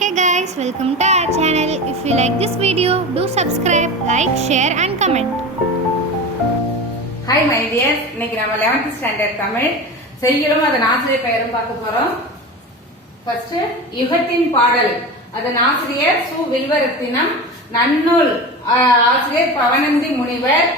Hey guys welcome to our channel if you like this video do subscribe like share and comment hi my dear இன்னைக்கு நம்ம 11th standard Tamil செய்யுளும் அதன் ஆசிரியர் பெயரும் பார்க்க போறோம். First யுகத்தின் பாடல். அதன் ஆசிரியர் சு. வில்வரத்தினம். நன்னூல் ஆசிரியர் பவனந்தி முனிவர்.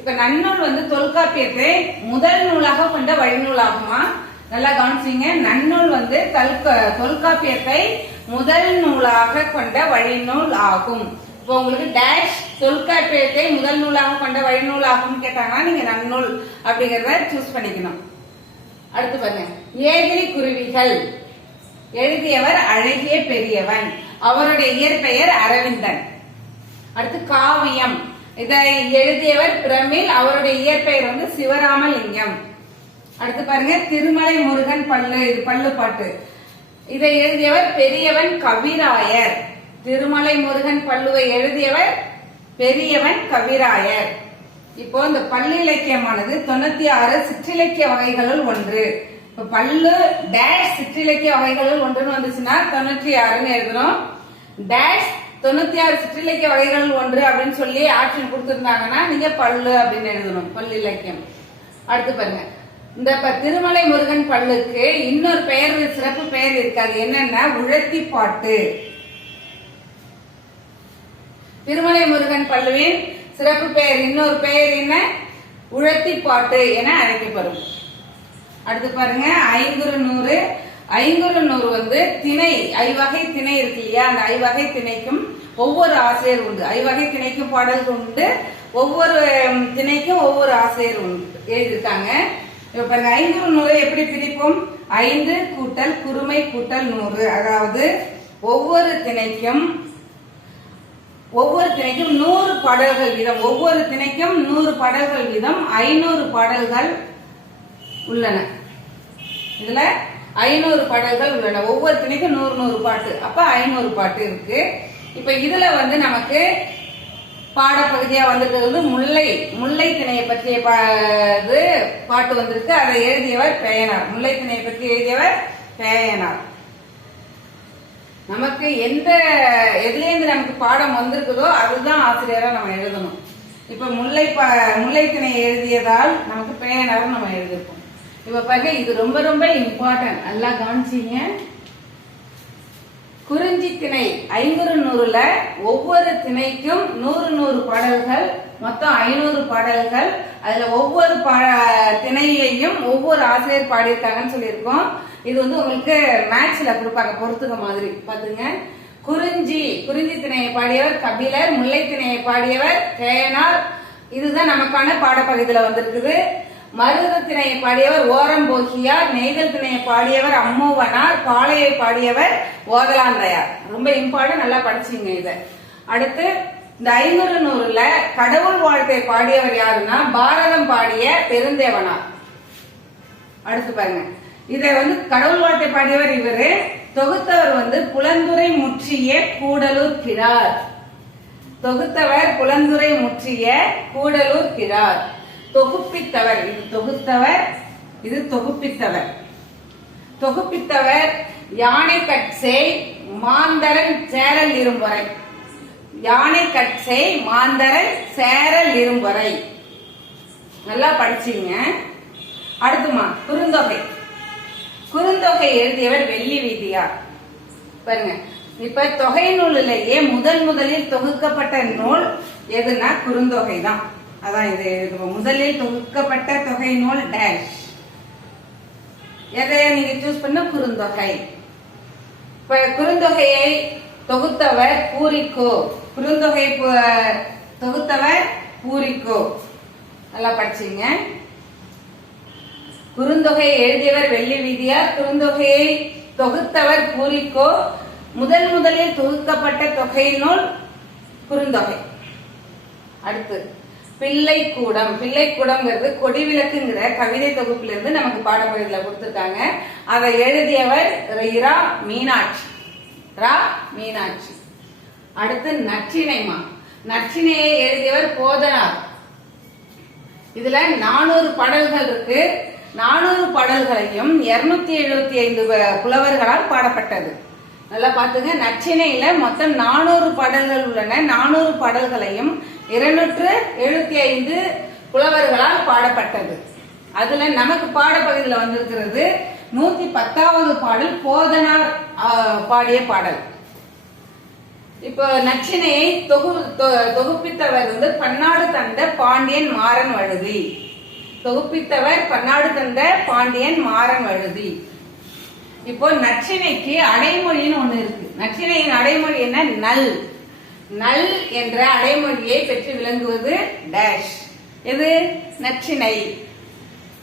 இப்ப நன்னூல் வந்து தொல்காப்பியத்தை முதல் நூலாக கொண்ட வழிநூலாகுமா? நல்லா கவனிச்சீங்க. நன்னூல் வந்து தல்க- தொல்காப்பியத்தை முதல் நூலாக கொண்ட வழிநூல் ஆகும். இப்போ உங்களுக்கு டேஷ் தொல்காப்பியத்தை முதல் நூலாக கொண்ட வழிநூல் ஆகும் கேட்டாங்கன்னா நீங்க நன்னூல் அப்படிங்கறத சூஸ் பண்ணிக்கணும். அடுத்து பாருங்க. ஏகிரி குருவிகள். எழுதியவர் அழகிய பெரியவன். அவருடைய இயற்பெயர் அரவிந்தன். அடுத்து காவியம். இதை எழுதியவர் பிரமிழ். அவருடைய இயற்பெயர் வந்து சிவராமலிங்கம். அடுத்து பாருங்க திருமலை முருகன் பல்லு இது பல்லு பாட்டு. இதை எழுதியவர் பெரியவன் கவிராயர். திருமலை முருகன் பல்லுவை எழுதியவர் பெரியவன் கவிராயர். இப்போ இந்த பள்ளி இலக்கியமானது தொண்ணூத்தி ஆறு சிற்றிலக்கிய வகைகளுள் ஒன்று. இப்ப பல்லு டேஷ் சிற்றிலக்கிய வகைகளுள் ஒன்றுன்னு வந்துச்சுன்னா தொண்ணூற்றி ஆறுன்னு எழுதணும் டேஷ் தொண்ணூத்தி ஆறு சிற்றிலக்கிய வகைகள் ஒன்று அப்படின்னு சொல்லி ஆப்ஷன் கொடுத்திருந்தாங்கன்னா நீங்க பல்லு அப்படின்னு எழுதணும் பல்லு இலக்கியம். அடுத்து பாருங்க. இந்த ப- திருமலை முருகன் பல்லுக்கு இன்னொரு பெயர் சிறப்பு பெயர் இருக்காது என்னன்னா உழத்தி பாட்டு. திருமலை முருகன் பல்லுவின் சிறப்பு பெயர் இன்னொரு பெயர் என்ன? உழத்தி பாட்டு என அழைக்கப்படும். அடுத்து பாருங்க ஐங்குறு நூறு ஐங்குறு நூறு வந்து திணை ஐவகை திணை இருக்கு இல்லையா? அந்த ஐவகை திணைக்கும் ஒவ்வொரு ஆசிரியர் உண்டு. ஐவகை திணைக்கும் பாடல்கள் உண்டு. ஒவ்வொரு திணைக்கும் ஒவ்வொரு ஆசிரியர் உண்டு. எழுதியிருக்காங்க. இப்ப பாருங்க ஐங்குறு நூறை எப்படி பிரிப்போம்? ஐந்து கூட்டல் குறுமை கூட்டல் நூறு. அதாவது ஒவ்வொரு திணைக்கும் ஒவ்வொரு திணைக்கும் நூறு பாடல்கள் வீதம். ஒவ்வொரு திணைக்கும் நூறு பாடல்கள் வீதம். ஐநூறு பாடல்கள் உள்ளன. இதுல ஐநூறு பாடல்கள் உள்ளன. ஒவ்வொரு திணைக்கும் நூறு நூறு பாட்டு. அப்ப ஐநூறு பாட்டு இருக்கு. இப்ப இதுல வந்து நமக்கு பாடப்பகுதியா வந்திருக்கிறது வந்து முல்லை முல்லை திணையை பற்றிய பா- இது பாட்டு வந்திருக்கு. அதை எழுதியவர் பெயனார். முல்லை திணையை பற்றி எழுதியவர் பெயனார். நமக்கு எந்த எதுலேருந்து நமக்கு பாடம் வந்திருக்குதோ அதுதான் ஆசிரியரா நம்ம எழுதணும். இப்ப முல்லை பா முல்லை திணையை எழுதியதால் நமக்கு பெயனாரும் நம்ம எழுதியிருக்கோம் இப்ப பாருங்க இது ரொம்ப ரொம்ப இம்பார்ட்டன்ட் நல்லா கவனிச்சீங்க. குறிஞ்சி திணை ஐங்குறு நூறுல ஒவ்வொரு திணைக்கும் நூறு நூறு பாடல்கள் மொத்தம் ஐநூறு பாடல்கள். அதுல ஒவ்வொரு திணையிலையும் திணையையும் ஒவ்வொரு ஆசிரியர் பாடியிருக்காங்கன்னு சொல்லியிருக்கோம். இது வந்து உங்களுக்கு மேட்ச்ல கொடுப்பாங்க பொறுத்துக்க மாதிரி. பாத்துங்க. குறிஞ்சி குறிஞ்சி திணையை பாடியவர் கபிலர் முல்லை திணையை பாடியவர் கேனார் இதுதான் நமக்கான பாடப்பகுதியில வந்திருக்குது. மருதத்தினையை பாடியவர் பாடியவர் ஓரம்போகியார் நெய்தல் திணையை பாடியவர் அம்மோவனார் பாளையை பாடியவர் ஓதலாந்தையார் ரொம்ப இம்பார்ட்டன் நல்லா படிச்சீங்க இத. அடுத்து இந்த ஐநூறு நூறுல கடவுள் வாழ்த்தை பாடியவர் யாருன்னா பாரதம் பாடிய பெருந்தேவனார். அடுத்து பாருங்க. இதை வந்து கடவுள் வாழ்த்தை பாடியவர் இவரு. தொகுத்தவர் வந்து புலந்துரை முற்றிய கூடலூர் கிழார் தொகுத்தவர் புலந்துரை முற்றிய கூடலூர் கிழார் தொகுப்பித்தவர். இது தொகுத்தவர் இது தொகுப்பித்தவர். தொகுப்பித்தவர் யானை கட்சை மாந்தரன் சேரல் இரும்பறை. யானை கட்சை மாந்தரன் சேரல் இரும்பறை. நல்லா படிச்சீங்க அடுத்துமா குறுந்தொகை. குறுந்தொகை எழுதியவர் வெள்ளி வீதியார். பாருங்க. இப்ப தொகை நூலிலேயே முதன் முதலில் தொகுக்கப்பட்ட நூல் எதுனா குறுந்தொகை தான் அதான் இது எழுதுவோம் முதலில் தொகுக்கப்பட்ட தொகை நூல் டேஷ் எதைய நீங்க சூஸ் பண்ண குறுந்தொகை இப்ப குறுந்தொகையை தொகுத்தவர் பூரிக்கோ குறுந்தொகை தொகுத்தவர் பூரிக்கோ நல்லா படிச்சீங்க குறுந்தொகை எழுதியவர் வெள்ளி வீதியார் குறுந்தொகையை தொகுத்தவர் பூரிக்கோ முதல் முதலில் தொகுக்கப்பட்ட தொகை நூல் குறுந்தொகை அடுத்து பிள்ளைக்கூடம். பிள்ளைக்கூடம்ங்கிறது கொடிவிளக்குங்கிற கவிதை தொகுப்பிலிருந்து நமக்கு பாடப்பகுதியில கொடுத்துருக்காங்க. அதை எழுதியவர் இரா மீனாட்சி. ரா மீனாட்சி. அடுத்து நற்றினைமா. நற்றினையை எழுதியவர் போதனார். இதுல நானூறு பாடல்கள் இருக்கு. நானூறு பாடல்களையும் இருநூத்தி எழுபத்தி ஐந்து புலவர்களால் பாடப்பட்டது. நல்லா பாத்துங்க நச்சினையில மொத்தம் நானூறு பாடல்கள் உள்ளன. நானூறு பாடல்களையும் இருநூற்று எழுபத்தி ஐந்து புலவர்களால் பாடப்பட்டது. அதுல நமக்கு பாடப்பகுதியில் வந்திருக்கிறது நூத்தி பத்தாவது பாடல் போதனார் பாடிய பாடல். இப்போ நச்சினையை தொகு தொ- தொகுப்பித்தவர் வந்து பன்னாடு தந்த பாண்டியன் மாறன் வழுதி. தொகுப்பித்தவர் பன்னாடு தந்த பாண்டியன் மாறன் வழுதி. இப்போ நச்சினைக்கு அடைமொழின்னு ஒண்ணு இருக்கு. நச்சினையின் அடைமொழி என்ன? நல். நல் என்ற அடைமொழியை பெற்று விளங்குவது டேஷ் எது? நச்சினை.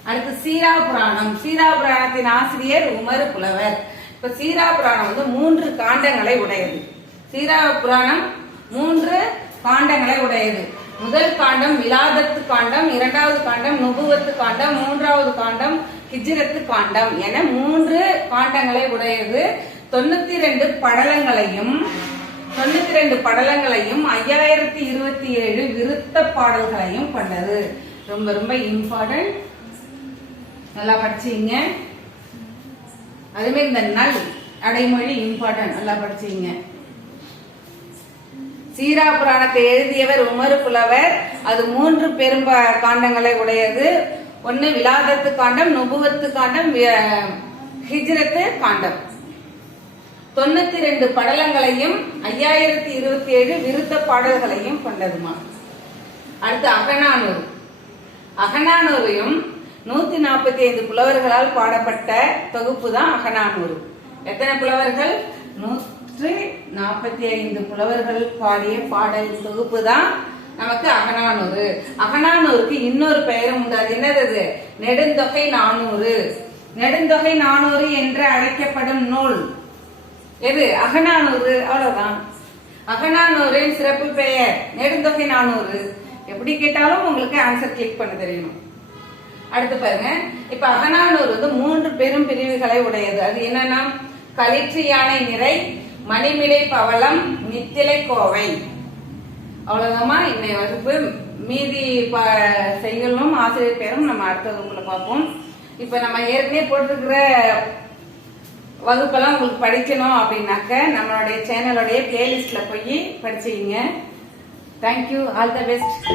அடுத்து சீரா புராணம் சீரா புராணத்தின் ஆசிரியர் உமர் புலவர். இப்ப சீரா புராணம் வந்து மூன்று காண்டங்களை உடையது. சீரா புராணம் மூன்று காண்டங்களை உடையது. முதல் காண்டம் விலாதத்து காண்டம் இரண்டாவது காண்டம் நுபுவத்து காண்டம் மூன்றாவது காண்டம் ஹிஜ்ரத்து காண்டம் என மூன்று காண்டங்களை உடையது. தொண்ணூத்தி ரெண்டு படலங்களையும் தொண்ணூத்தி ரெண்டு படலங்களையும் ஐயாயிரத்தி இருபத்தி ஏழு விருத்த பாடல்களையும் கொண்டது ரொம்ப ரொம்ப இம்பார்ட்டன்ட் நல்லா படிச்சீங்க. அதுமே இந்த நல் அடைமொழி இம்பார்ட்டன்ட் நல்லா படிச்சீங்க. சீரா புராணத்தை எழுதியவர் உமரு புலவர். அது மூன்று பெரும் காண்டங்களை உடையது. ஒன்னு விலாதத்து காண்டம் நுபுவத்து காண்டம் ஹிஜ்ரத்து காண்டம். தொண்ணூத்தி ரெண்டு படலங்களையும் ஐயாயிரத்தி இருபத்தி ஏழு விருத்த பாடல்களையும் கொண்டதுமா? அடுத்து அகனானூர் அகனானூரையும் நூத்தி நாற்பத்தி ஐந்து புலவர்களால் பாடப்பட்ட தொகுப்பு தான் அகனானூர் எத்தனை புலவர்கள்? நூற்றி நாற்பத்தி ஐந்து புலவர்கள் பாடிய பாடல் தொகுப்பு தான் நமக்கு அகனானூறு அகனானூருக்கு இன்னொரு பெயரும் உண்டு. அது என்னது அது? நெடுந்தொகை நானூறு. நெடுந்தொகை நானூறு என்று அழைக்கப்படும் நூல். எது? அகநானூறு. அவ்வளவுதான். அகநானூரின் சிறப்பு பெயர். நெடுந்தொகை நானூறு. எப்படி கேட்டாலும் உங்களுக்கு ஆன்சர் கிளிக் பண்ண தெரியணும். அடுத்து பாருங்க. இப்ப அகநானூறு வந்து மூன்று பெரும் பிரிவுகளை உடையது. அது என்னன்னா களிற்று யானை நிறை மணிமிடை பவளம் நித்திலை கோவை. அவ்வளவுதாம்மா. இன்னைய வகுப்பு மீதி ப- ஆசிரியர் பேரும் நம்ம அடுத்த வகுப்புல பார்ப்போம். இப்ப நம்ம ஏற்கனவே போட்டிருக்கிற வகுப்பெல்லாம் உங்களுக்கு படிக்கணும் அப்படின்னாக்க நம்மளுடைய சேனலுடைய பிளேலிஸ்ட்ல போய் படிச்சுக்கிங்க thank you all the best